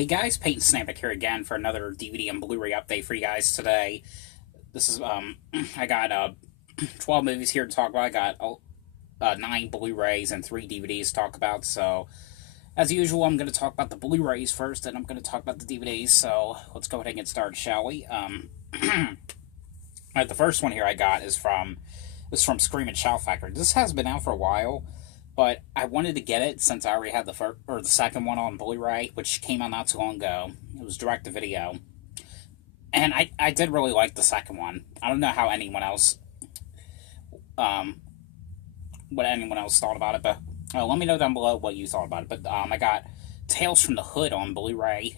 Hey guys, Peyton Snapick here again for another DVD and Blu-ray update for you guys today. This is, I got 12 movies here to talk about. I got 9 Blu-rays and 3 DVDs to talk about, so as usual, I'm going to talk about the Blu-rays first, and I'm going to talk about the DVDs, so let's go ahead and get started, shall we? Alright, the first one here I got is from Scream and Shout Factory. This has been out for a while, but I wanted to get it since I already had the second one on Blu-ray, which came out not too long ago. It was direct-to-video. And I did really like the second one. I don't know how anyone else, what anyone else thought about it, but let me know down below what you thought about it. But I got Tales from the Hood on Blu-ray,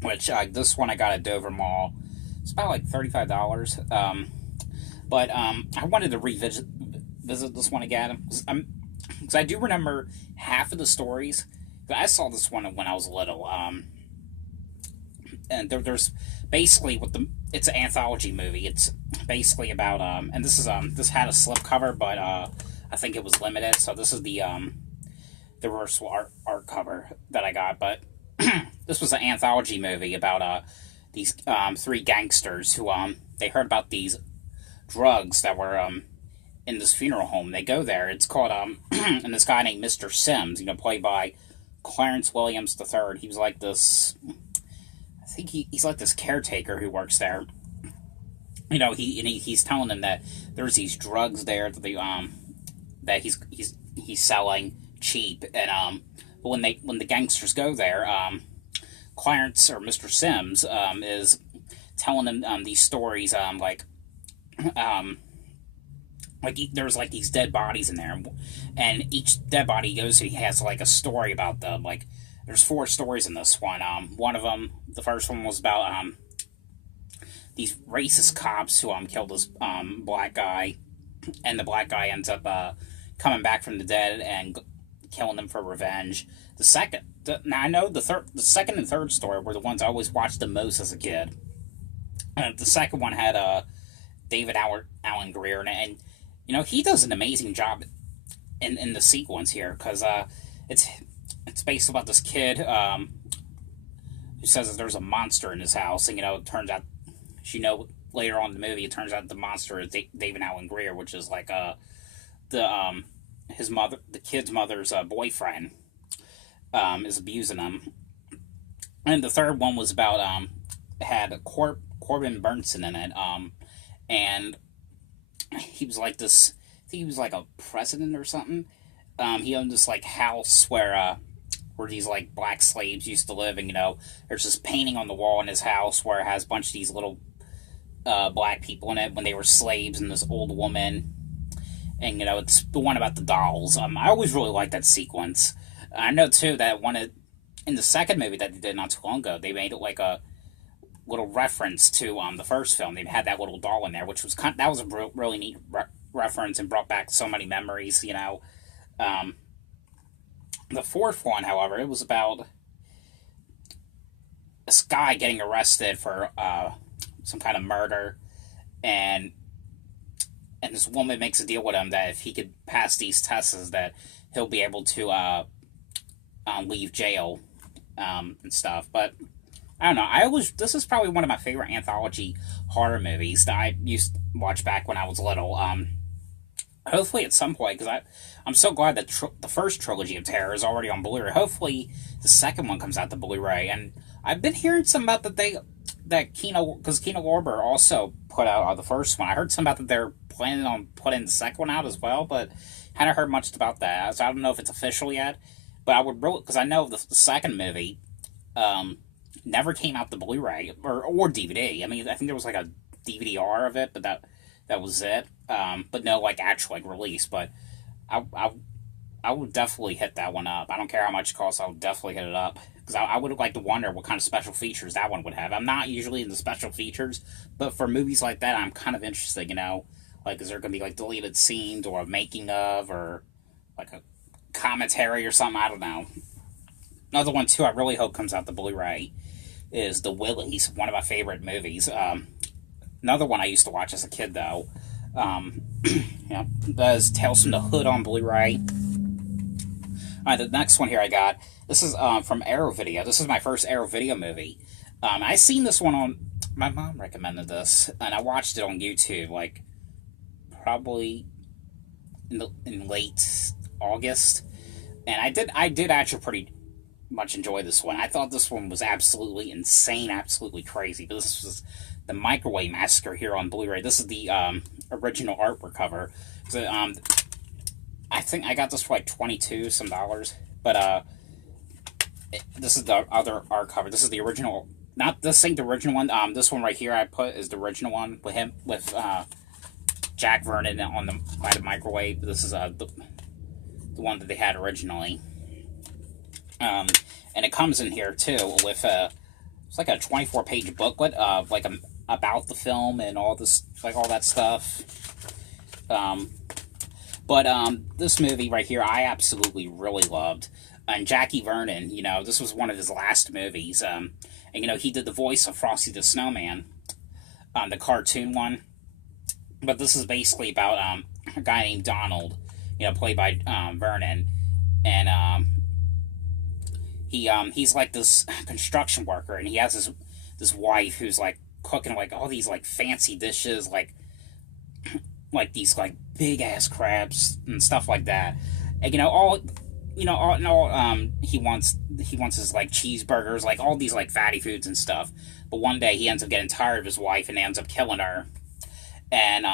which this one I got at Dover Mall. It's about like $35. But I wanted to revisit this one again, because I do remember half of the stories. I saw this one when I was little, and there's basically it's an anthology movie. It's basically about and this had a slipcover, but I think it was limited, so this is the reversal art cover that I got. But this was an anthology movie about these 3 gangsters who they heard about these drugs that were in this funeral home. They go there. It's called and this guy named Mr. Sims, played by Clarence Williams III. He was like this, I think he's like this caretaker who works there. He's telling them that there's these drugs there that that he's selling cheap, and but when the gangsters go there, Clarence, or Mr. Sims, is telling them these stories, there's like these dead bodies in there, and each dead body he goes to, he has like a story about them. Like, there's 4 stories in this one. One of them, the first one, was about these racist cops who killed this black guy, and the black guy ends up coming back from the dead and killing them for revenge. Now I know the second and third story were the ones I always watched the most as a kid. The second one had David Alan Grier in it, and he does an amazing job in the sequence here, because it's based about this kid who says that there's a monster in his house, and it turns out, later on in the movie, it turns out the monster is David Alan Grier, which is like the kid's mother's boyfriend is abusing him. And the third one was about had Corbin Burnson in it, and he was like this, I think he was like a president or something. He owned this like house where these like black slaves used to live, and there's this painting on the wall in his house where it has a bunch of these little black people in it when they were slaves, and this old woman, and it's the one about the dolls. I always really liked that sequence. I know too that in the second movie that they did not too long ago, they made it like a little reference to the first film. They had that little doll in there, which was that was a really neat reference, and brought back so many memories. The fourth one, however, it was about this guy getting arrested for some kind of murder, and this woman makes a deal with him that if he could pass these tests, that he'll be able to leave jail and stuff. But I don't know. This is probably one of my favorite anthology horror movies that I used to watch back when I was little. Hopefully at some point, because I'm so glad that the first trilogy of terror is already on Blu-ray. Hopefully the second one comes out to Blu-ray. And I've been hearing some about because Kino Lorber also put out the first one. I heard some about that they're planning on putting the second one out as well, but hadn't heard much about that. So I don't know if it's official yet. But I would really, because I know the second movie never came out the Blu-ray or DVD. I mean, I think there was like a DVD-R of it, but that was it. But no like actual release. But I would definitely hit that one up. I don't care how much it costs. I would definitely hit it up, because I would like to wonder what kind of special features that one would have. I'm not usually into special features, but for movies like that, I'm kind of interested. Like, is there gonna be like deleted scenes, or a making of, or like a commentary or something? I don't know. Another one too I really hope comes out the Blu-ray is The Willies, one of my favorite movies. Another one I used to watch as a kid, though. That is Tales from the Hood on Blu-ray. Alright, the next one here I got This is from Arrow Video. This is my first Arrow Video movie. I seen this one on... My mom recommended this, and I watched it on YouTube, like, probably in late August. And I did actually pretty much enjoy this one. I thought this one was absolutely insane, absolutely crazy. But this was the Microwave Massacre here on Blu-ray. This is the original artwork cover. So, I think I got this for like $22 some dollars. But this is the other art cover. This is the original. Not this ain't the original one. This one right here I put is the original one with him with Jack Vernon on by the microwave. This is the one that they had originally. And it comes in here too with it's like a 24-page booklet of like about the film and all this, like all that stuff. But this movie right here I absolutely really loved. And Jackie Vernon, you know, this was one of his last movies. And, you know, he did the voice of Frosty the Snowman, the cartoon one. But this is basically about a guy named Donald, you know, played by Vernon. And he's like this construction worker, and he has this wife who's like cooking like all these like fancy dishes, like these like big ass crabs and stuff like that. And he wants his like cheeseburgers, like all these like fatty foods and stuff. But one day he ends up getting tired of his wife and ends up killing her. And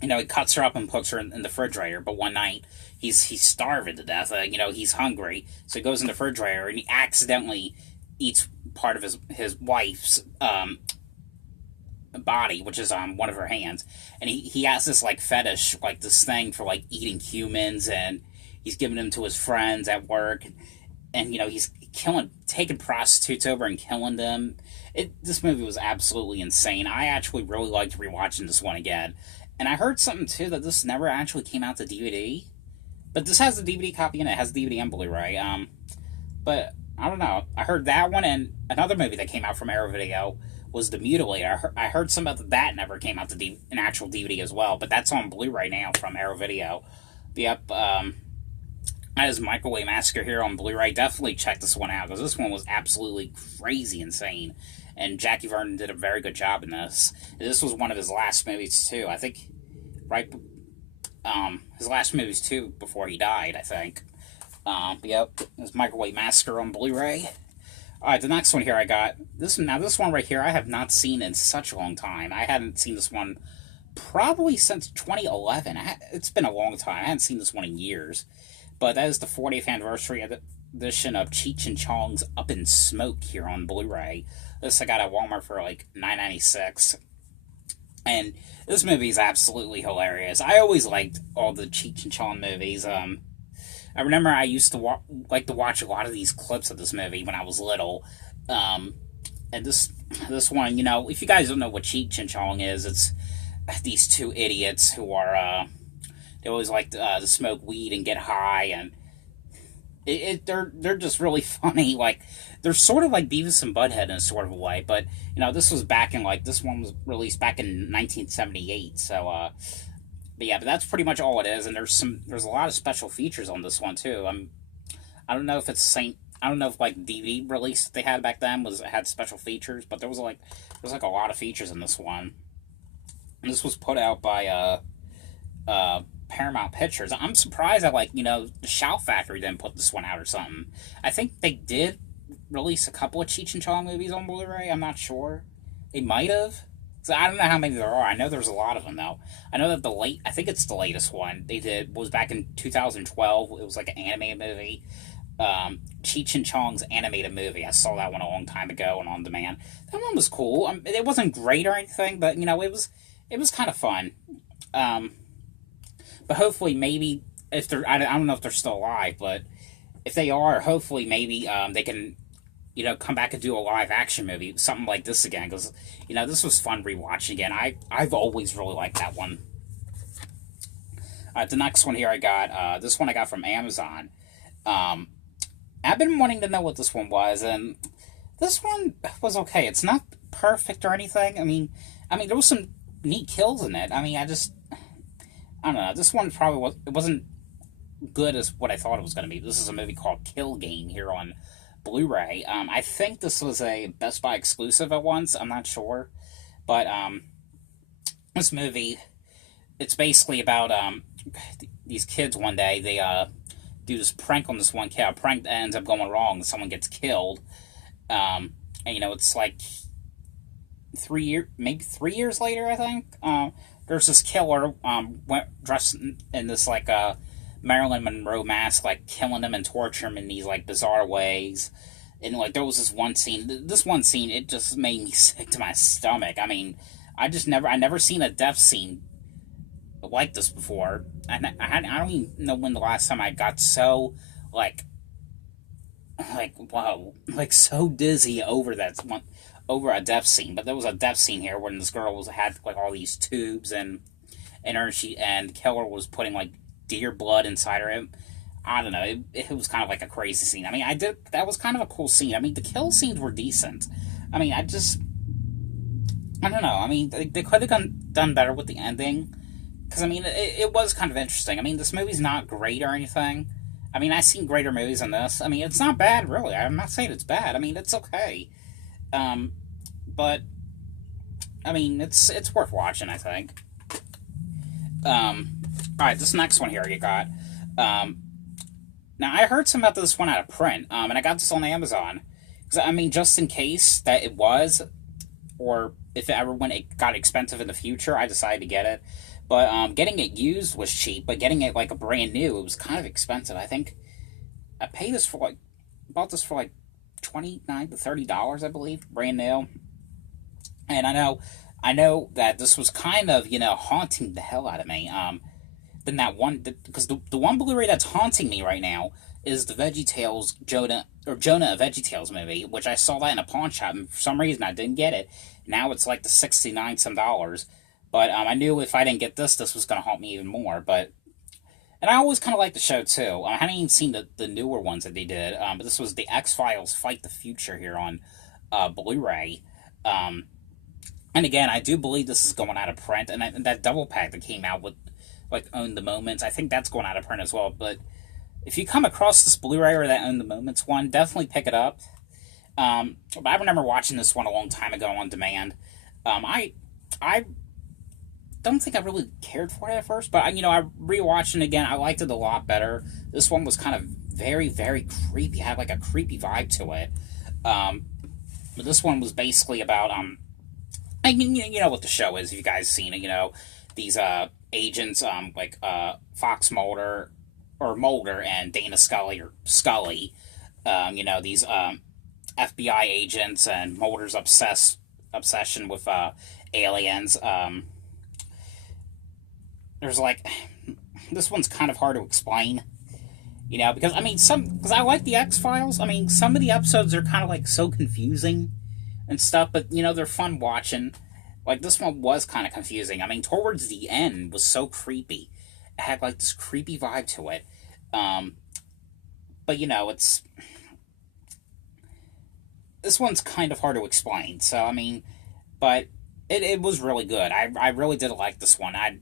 he cuts her up and puts her in the refrigerator. But one night he's starving to death. He's hungry, so he goes in the refrigerator and he accidentally eats part of his wife's body, which is one of her hands. And he has this like fetish, like this thing for like eating humans, and he's giving them to his friends at work, and he's taking prostitutes over and killing them. This movie was absolutely insane. I actually really liked rewatching this one again. And I heard something too that this never actually came out to DVD, but this has the DVD copy in it. It has DVD and Blu-ray. But I don't know. I heard that one, and another movie that came out from Arrow Video was The Mutilator. I heard some about that never came out to an actual DVD as well, but that's on Blu-ray now from Arrow Video. Yep. That is Microwave Massacre here on Blu-ray. Definitely check this one out, because this one was absolutely crazy insane. And Jackie Vernon did a very good job in this. This was one of his last movies, too. I think, right, his last movies, too, before he died, I think. Yep, this Microwave Massacre on Blu-ray. Alright, the next one here I got. This one right here I have not seen in such a long time. I hadn't seen this one probably since 2011. It's been a long time. I hadn't seen this one in years. But that is the 40th anniversary edition of CHEECH and CHONGS Up in Smoke here on Blu-ray. This I got at Walmart for like $9.96. And this movie is absolutely hilarious. I always liked all the Cheech and Chong movies. I remember I used to like to watch a lot of these clips of this movie when I was little. And this one, if you guys don't know what Cheech and Chong is, it's these two idiots who are, they always like to smoke weed and get high, and they're just really funny. Like, they're sort of like Beavis and Butthead in a sort of a way, but this was back in this one was released back in 1978. So, but yeah, but that's pretty much all it is. And there's a lot of special features on this one too. I don't know if it's the same. I don't know if DVD release that they had back then had special features, but there was a lot of features in this one. And this was put out by Paramount Pictures. I'm surprised that the Shout Factory didn't put this one out or something. I think they did release a couple of Cheech and Chong movies on Blu-ray. I'm not sure. They might have. So I don't know how many there are. I know there's a lot of them though. I know that I think it's the latest one they did was back in 2012. It was like an animated movie. Cheech and Chong's animated movie. I saw that one a long time ago and on demand. That one was cool. It wasn't great or anything, but it was kind of fun. But hopefully, maybe if they're, I don't know if they're still alive, but if they are, hopefully maybe they can, come back and do a live action movie, something like this again, because this was fun rewatching again. I've always really liked that one. The next one here I got, this one I got from Amazon. I've been wanting to know what this one was, and this one was okay. It's not perfect or anything. I mean, there was some neat kills in it. I don't know. This one probably wasn't good as what I thought it was going to be. This is a movie called Kill Game here on Blu-ray. I think this was a Best Buy exclusive at once. I'm not sure, but this movie, it's basically about these kids. One day they do this prank on this one kid. A prank that ends up going wrong. Someone gets killed. And it's like maybe 3 years later, I think. There's this killer went dressed in this like Marilyn Monroe mask, like killing them and torturing them in these like bizarre ways. And like there was this one scene. This one scene, it just made me sick to my stomach. I mean, I never seen a death scene like this before. I don't even know when the last time I got so like wow, like so dizzy over that one, over a death scene. But there was a death scene here when this girl had like all these tubes and her, and the killer was putting like deer blood inside her. I don't know. It was kind of like a crazy scene. I mean, that was kind of a cool scene. I mean, the kill scenes were decent. I mean, I don't know. I mean, they could have done better with the ending. Because, I mean, it was kind of interesting. I mean, this movie's not great or anything. I mean, I've seen greater movies than this. I mean, it's not bad, really. I'm not saying it's bad. I mean, it's okay. But, I mean, it's worth watching, I think. Alright, this next one here you got. Now, I heard some about this one out of print, and I got this on Amazon. Because, I mean, just in case that it was, or if it got expensive in the future, I decided to get it. But getting it used was cheap, but getting it like a brand new, it was kind of expensive. I think I paid this for bought this for like $29 to $30, I believe, brand new. And I know that this was kind of, haunting the hell out of me. Then that one, because the one Blu-ray that's haunting me right now is the VeggieTales Jonah a VeggieTales movie, which I saw that in a pawn shop, and for some reason I didn't get it. Now it's like the $69 some dollars. But I knew if I didn't get this was going to haunt me even more. And I always kind of liked the show, too. I hadn't even seen the newer ones that they did. But this was the XFiles Fight the Future here on Blu-ray. And again, I do believe this is going out of print. And that double pack that came out with, like, Own the Moments, I think that's going out of print as well. But if you come across this Blu-ray or that Own the Moments one, definitely pick it up. But I remember watching this one a long time ago on demand. I don't think I really cared for it at first, but I rewatched it again. I liked it a lot better. This one was kind of very, very creepy. It had like a creepy vibe to it. But this one was basically about I mean, you know what the show is. If you guys seen it, these agents like Fox Mulder and Dana Scully these FBI agents, and Mulder's obsession with aliens. There's like, this one's kind of hard to explain, because because I like the X-Files. I mean, some of the episodes are kind of like so confusing and stuff, but they're fun watching. Like this one was kind of confusing. I mean, towards the end was so creepy. It had like this creepy vibe to it. But this one's kind of hard to explain. So I mean, but it was really good. I really did like this one. I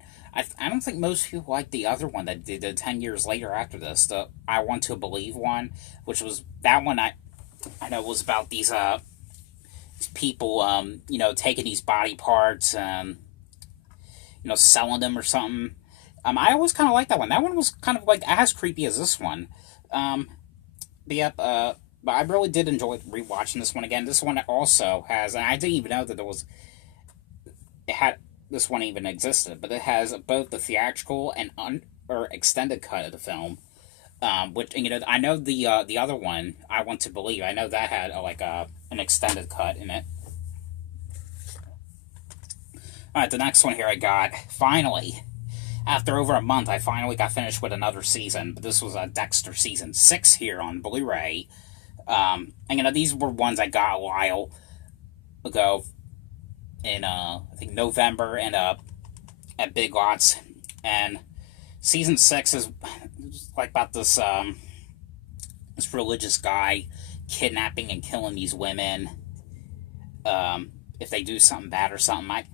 don't think most people like the other one that they did 10 years later after this, the I Want to Believe one, which was, that one I know was about these people, taking these body parts and, selling them or something. I always kind of liked that one. That one was kind of like as creepy as this one. But I really did enjoy rewatching this one again. This one also has, and I didn't even know that this one even existed, but it has both the theatrical and extended cut of the film. Which I know the other one, I Want to Believe, I know that had an extended cut in it. All right, the next one here I got finally. After over a month, I finally got finished with another season. But this was Dexter season 6 here on Blu-ray. And these were ones I got a while ago. In I think November, and at Big Lots, and season 6 is like about this this religious guy kidnapping and killing these women if they do something bad or something.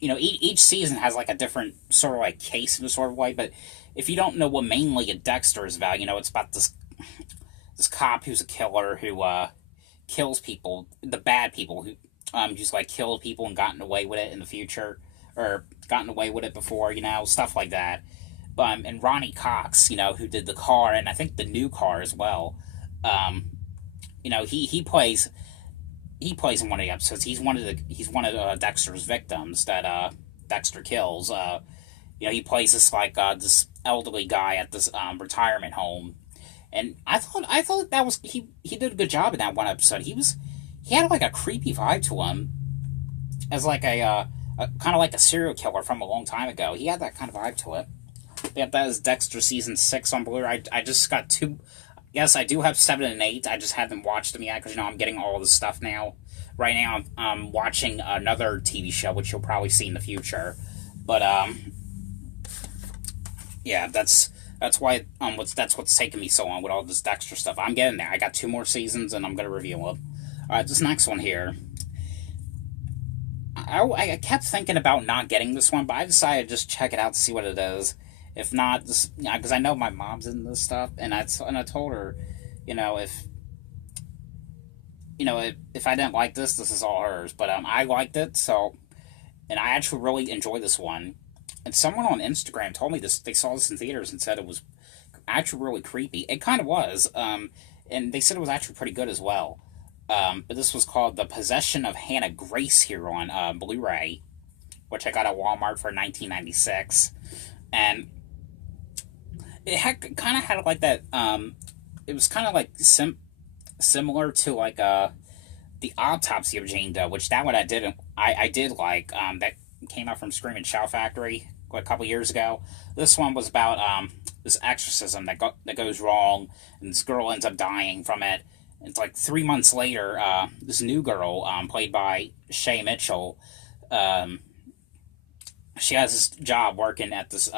each season has like a different sort of like case in a sort of way. But if you don't know what mainly a Dexter is about, it's about this cop who's a killer who kills people, the bad people who just like killed people and gotten away with it in the future, or gotten away with it before, stuff like that. And Ronnie Cox, who did the car and I think the new car as well. He plays in one of the episodes. He's one of Dexter's victims that Dexter kills. He plays this like this elderly guy at this retirement home, and I thought that was he did a good job in that one episode. He had like a creepy vibe to him, as like a kind of like a serial killer from a long time ago. He had that kind of vibe to it. Yeah, that is Dexter season 6 on Blu-ray. I just got 2. Yes, I do have 7 and 8. I just haven't watched them yet because I'm getting all this stuff now. Right now, I'm watching another TV show, which you'll probably see in the future. But yeah, that's why that's what's taking me so long with all this Dexter stuff. I'm getting there. I got 2 more seasons, and I'm gonna review them. All right, this next one here. I kept thinking about not getting this one, but I decided to just check it out to see what it is. If not, because I know my mom's in this stuff, and I told her, if I didn't like this is all hers. But I liked it, and I actually really enjoyed this one. And someone on Instagram told me they saw this in theaters and said it was actually really creepy. It kind of was, and they said it was actually pretty good as well. But this was called The Possession of Hannah Grace here on Blu-ray, which I got at Walmart for $19.96, and it kind of had like that. It was kind of like similar to like The Autopsy of Jane Doe, which that one I did like. That came out from Scream and Shout Factory a couple years ago. This one was about this exorcism that goes wrong, and this girl ends up dying from it. And it's like 3 months later, this new girl, played by Shay Mitchell, she has this job working at this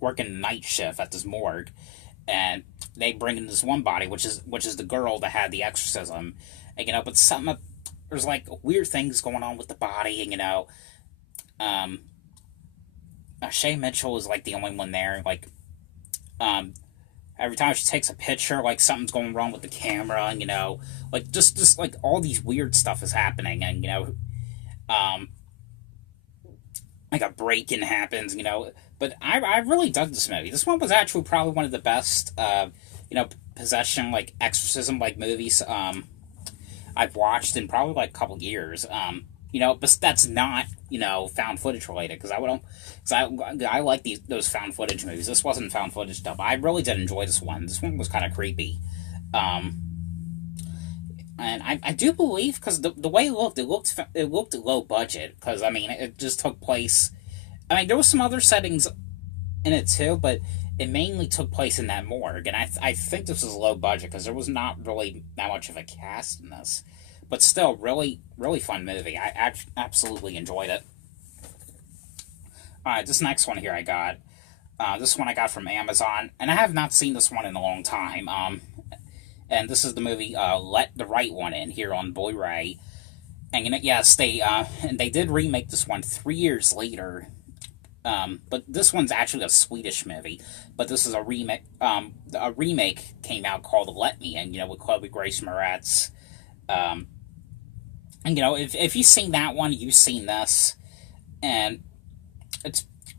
working night shift at this morgue, and they bring in this one body, which is the girl that had the exorcism, and but there's like weird things going on with the body, and Shay Mitchell is like the only one there, like every time she takes a picture, like something's going wrong with the camera, and like just like all these weird stuff is happening, and like a break-in happens, But I really dug this movie. This one was actually probably one of the best, possession, like, exorcism, like, movies, I've watched in probably, like, a couple years. But that's not, found footage related, because I like those found footage movies. This wasn't found footage stuff. I really did enjoy this one. This one was kind of creepy. And I do believe, because the way it looked low budget, because, it just took place. There was some other settings in it too, but it mainly took place in that morgue, and I think this was low budget, because there was not really that much of a cast in this. But still, really, really fun movie. I absolutely enjoyed it. Alright, this next one here I got. This one I got from Amazon, and I have not seen this one in a long time. And this is the movie Let the Right One In here on Blu-ray. And yes, they did remake this one 3 years later. But this one's actually a Swedish movie. But this is a remake. A remake came out called Let Me In, with Chloe Grace Moretz. And if you've seen that one, you've seen this. And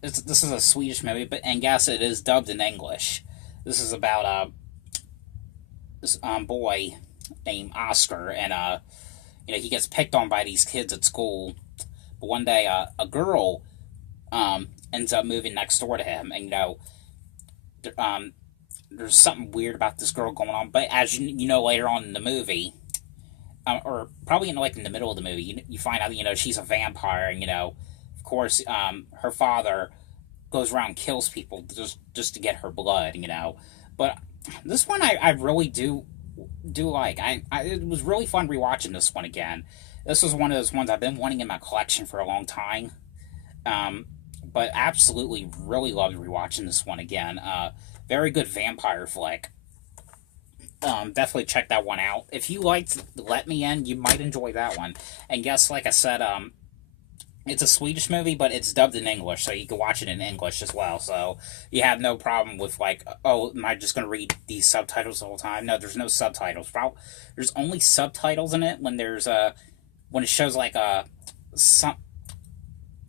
this is a Swedish movie, and yes, it is dubbed in English. This is about this boy named Oscar, and he gets picked on by these kids at school. But one day, a girl ends up moving next door to him, and there's something weird about this girl going on. But as you know later on in the movie, or probably in the middle of the movie, you find out she's a vampire, and of course her father goes around and kills people just to get her blood, But this one I really do like. It was really fun rewatching this one again. This was one of those ones I've been wanting in my collection for a long time. But absolutely really loved rewatching this one again. Very good vampire flick. Definitely check that one out. If you liked Let Me In, you might enjoy that one. And yes, like I said, It's a Swedish movie, but it's dubbed in English, so you can watch it in English as well. So you have no problem with like, oh, am I just going to read these subtitles the whole time? No, there's no subtitles. There's only subtitles in it when there's when it shows like some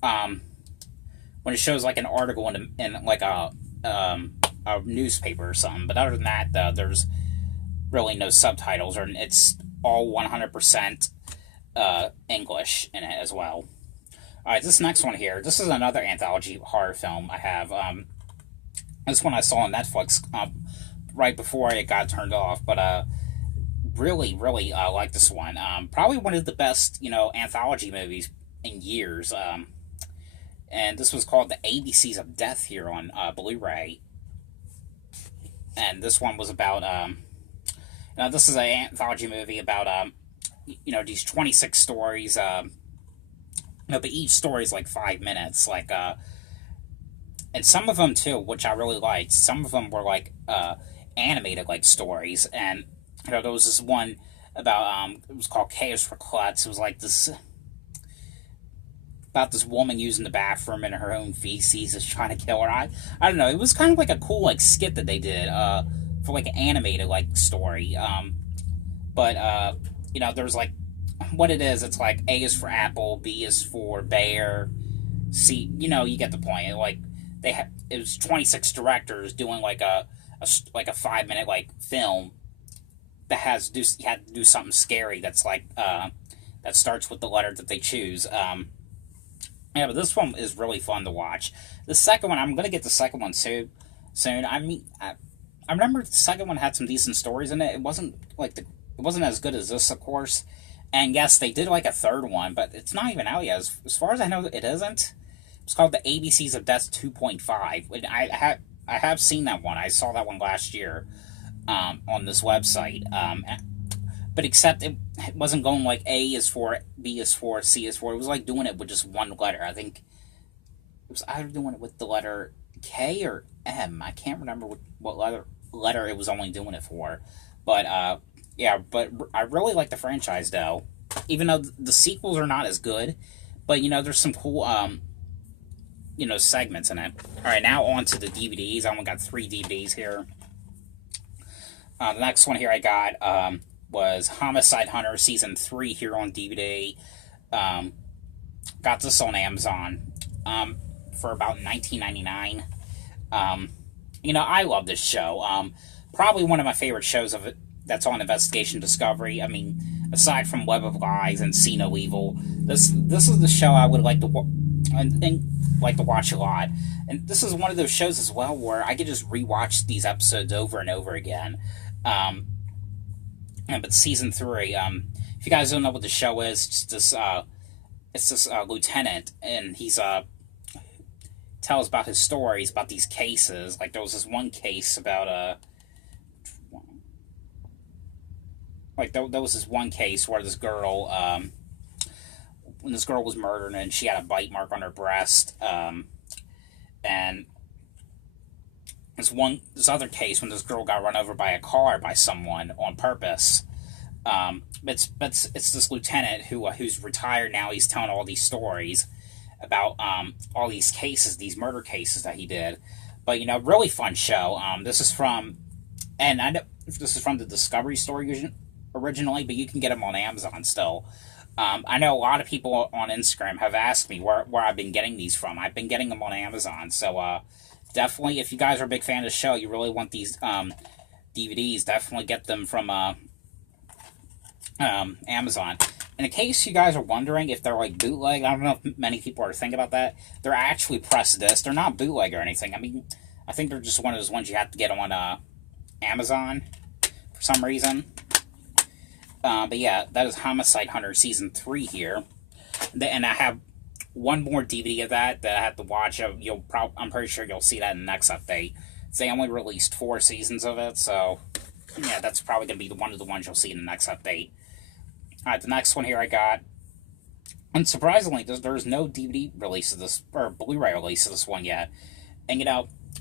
um when it shows like an article in like a newspaper or something. But other than that, there's really no subtitles, or it's all 100% English in it as well. Alright, this next one here, this is another anthology horror film I have. This one I saw on Netflix right before it got turned off, but really, really like this one. Probably one of the best, anthology movies in years. And this was called The ABCs of Death here on Blu-ray. And this one was about, this is an anthology movie about, these 26 stories, but each story is like 5 minutes, and some of them too, which I really liked. Some of them were like animated like stories, and there was this one about it was called Chaos for Klutz. It was like this about this woman using the bathroom in her own feces is trying to kill her. I don't know. It was kind of like a cool like skit that they did for like an animated like story. But there's like. What it is, it's like A is for apple, B is for bear, C, you get the point. Like it was 26 directors doing like a 5 minute like film that had to do something scary. That's like that starts with the letter that they choose. Yeah, but this one is really fun to watch. The second one, I'm gonna get the second one soon. I mean, I remember the second one had some decent stories in it. It wasn't as good as this, of course. And yes, they did like a third one, but it's not even out yet. As far as I know, it isn't. It's called The ABCs of Death 2.5. And I have seen that one. I saw that one last year on this website. But except it wasn't going like A is for, B is for, C is for. It was like doing it with just one letter. I think it was either doing it with the letter K or M. I can't remember what letter it was only doing it for. But yeah, but I really like the franchise, though. Even though the sequels are not as good. But, there's some cool, segments in it. Alright, now on to the DVDs. I only got 3 DVDs here. The next one here I got was Homicide Hunter Season 3 here on DVD. Got this on Amazon for about $19.99. I love this show. Probably one of my favorite shows of it. That's on Investigation Discovery. I mean, aside from Web of Lies and See No Evil, this is the show I would like to like to watch a lot. And this is one of those shows as well where I could just rewatch these episodes over and over again. But season 3, if you guys don't know what the show is, it's this lieutenant, and he's tells about his stories about these cases. Like there was this one case about there was this one case where this girl, when this girl was murdered and she had a bite mark on her breast, and this other case when this girl got run over by a car by someone on purpose. It's this lieutenant who's retired now. He's telling all these stories about all these cases, these murder cases that he did. But really fun show. This is from the Discovery Story originally, but you can get them on Amazon still. I know a lot of people on Instagram have asked me where I've been getting these from. I've been getting them on Amazon, so definitely, if you guys are a big fan of the show, you really want these DVDs, definitely get them from Amazon. And in case you guys are wondering if they're like bootleg, I don't know if many people are thinking about that. They're actually pressed disc. They're not bootleg or anything. I mean, I think they're just one of those ones you have to get on Amazon for some reason. But yeah, that is Homicide Hunter Season 3 here. And I have one more DVD of that I have to watch. I'm pretty sure you'll see that in the next update. They only released 4 seasons of it, so yeah, that's probably going to be one of the ones you'll see in the next update. Alright, the next one here I got, unsurprisingly, there's no DVD release of this, or Blu-ray release of this one yet. And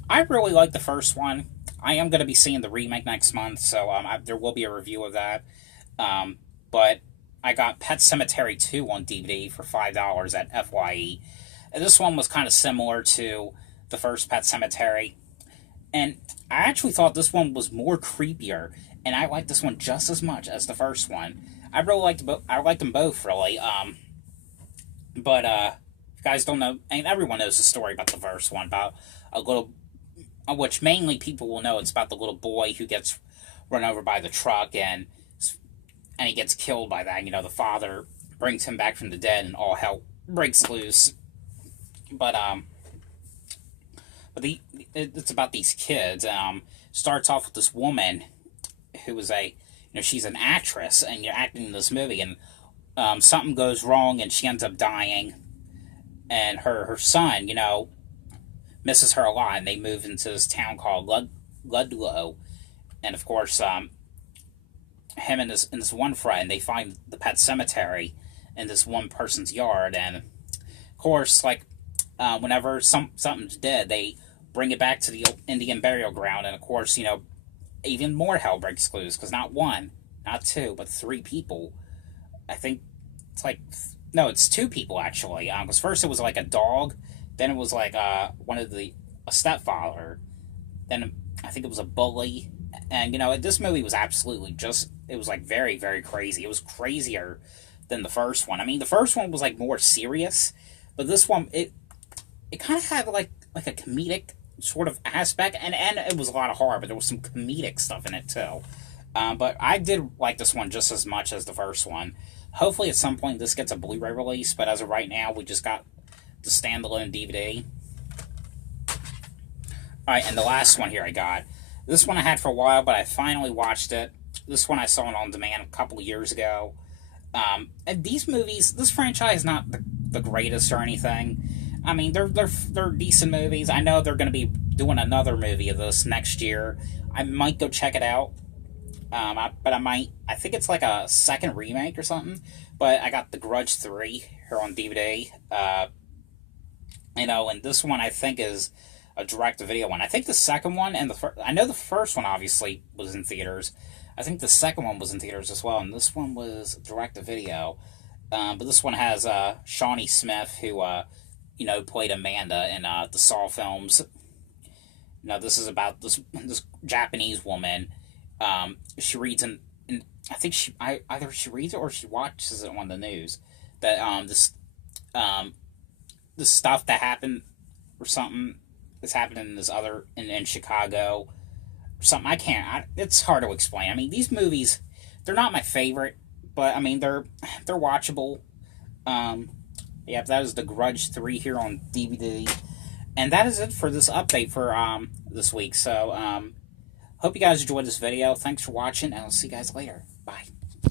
I really like the first one. I am going to be seeing the remake next month, so there will be a review of that. But I got Pet Sematary 2 on DVD for $5 at FYE. And this one was kind of similar to the first Pet Sematary. And I actually thought this one was more creepier, and I liked this one just as much as the first one. I really liked them both, really. But if you guys don't know, and everyone knows the story about the first one, about a little, which mainly people will know, it's about the little boy who gets run over by the truck, and he gets killed by that. You know, the father brings him back from the dead, and all hell breaks loose. But it's about these kids. Starts off with this woman who is she's an actress, and you're acting in this movie, and something goes wrong, and she ends up dying, and her son, misses her a lot, and they move into this town called Ludlow, and of course, him and this one friend, they find the pet cemetery in this one person's yard, and of course, whenever something's dead, they bring it back to the Indian burial ground, and of course, even more hell breaks loose, because not one, not two, but three people. I think it's two people, actually, because first it was like a dog, then it was like a stepfather, then I think it was a bully, and this movie was absolutely it was very, very crazy. It was crazier than the first one. I mean, the first one was more serious, but this one, it kind of had like a comedic sort of aspect, and it was a lot of horror, but there was some comedic stuff in it too. But I did like this one just as much as the first one. Hopefully at some point this gets a Blu-ray release, but as of right now, we just got the standalone DVD. Alright, and the last one here I got. This one I had for a while, but I finally watched it. This one I saw it on demand a couple of years ago. And these movies, this franchise is not the greatest or anything. I mean, they're decent movies. I know they're going to be doing another movie of this next year. I might go check it out. But I think it's like a second remake or something. But I got the Grudge 3 here on DVD. And this one I think is a direct-to-video one. I think the second one and I know the first one obviously was in theaters. I think the second one was in theaters as well, and this one was direct-to-video. But this one has Shawnee Smith, who played Amanda in the Saw films. This is about this Japanese woman. She reads I think either she reads it or she watches it on the news that this stuff that happened or something that's happening in Chicago or something. It's hard to explain. I mean, these movies, they're not my favorite, but I mean they're watchable. Yeah, that is the Grudge 3 here on DVD. And that is it for this update for this week. So, hope you guys enjoyed this video. Thanks for watching, and I'll see you guys later. Bye.